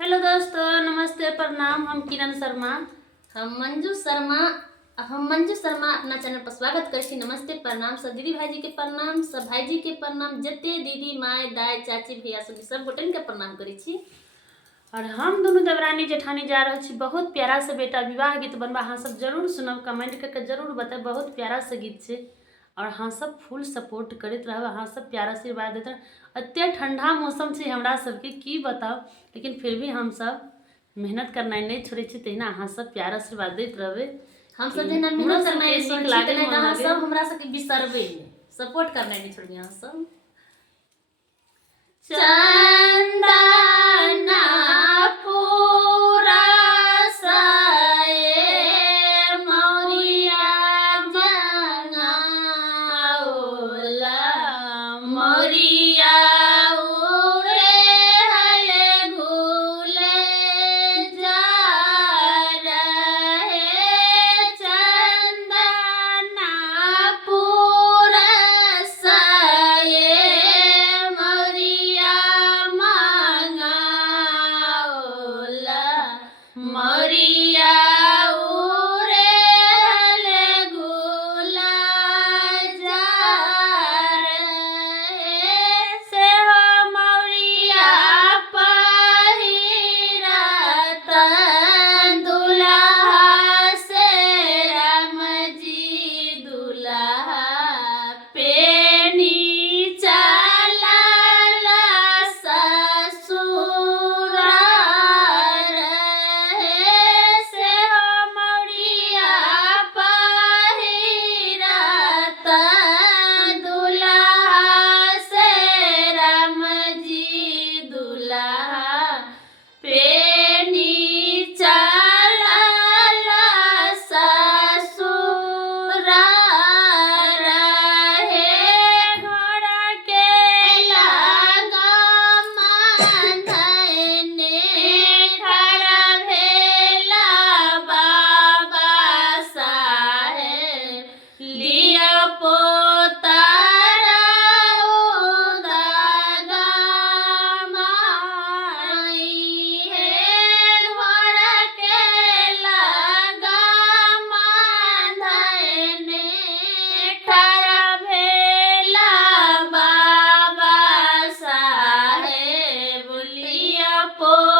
Hello दोस्तों, नमस्ते, प्रणाम। हम किरण शर्मा। हम मंजू शर्मा अपना चैनल पर स्वागत करती। नमस्ते, प्रणाम। सब दीदी भाई जी के प्रणाम, सब भाई जी के प्रणाम, जते दीदी माय दाय चाची भैया सब गोटन के प्रणाम करी छी। और हम दोनों देवरानी जेठानी जा रहे छी बहुत प्यारा से बेटा विवाह गीत बनवा। हाँ सब जरूर सुनब, कमेंट करके जरूर बताए। बहुत प्यारा से गीत से और हाँ सब फुल सपोर्ट करते रहब। हाँ सब प्यारा आशीर्वाद देते। अत्य ठंडा मौसम से हमरा सबके की बताओ, लेकिन फिर भी हम सब मेहनत करना नहीं छोड़े छी। तहिना हाँ सब प्यारा आशीर्वाद देते रहबे। हम सब जहिना मेहनत करना है नीक लागे, अहाँ सब हमरा सबके बिसरबे नहीं, सपोर्ट करना नहीं छोड़िए। अहाँ सब चंदना पूरा साए मौरिया जंगाओला मौरिया उरे हले घूले जा रहे चंदना पूरा साए मौरिया मौरिया उरे हले घूला जा रहे से हो मौरिया पहिरत दुल्हा से राम जी दुल्हा पेनी चलल ससुर po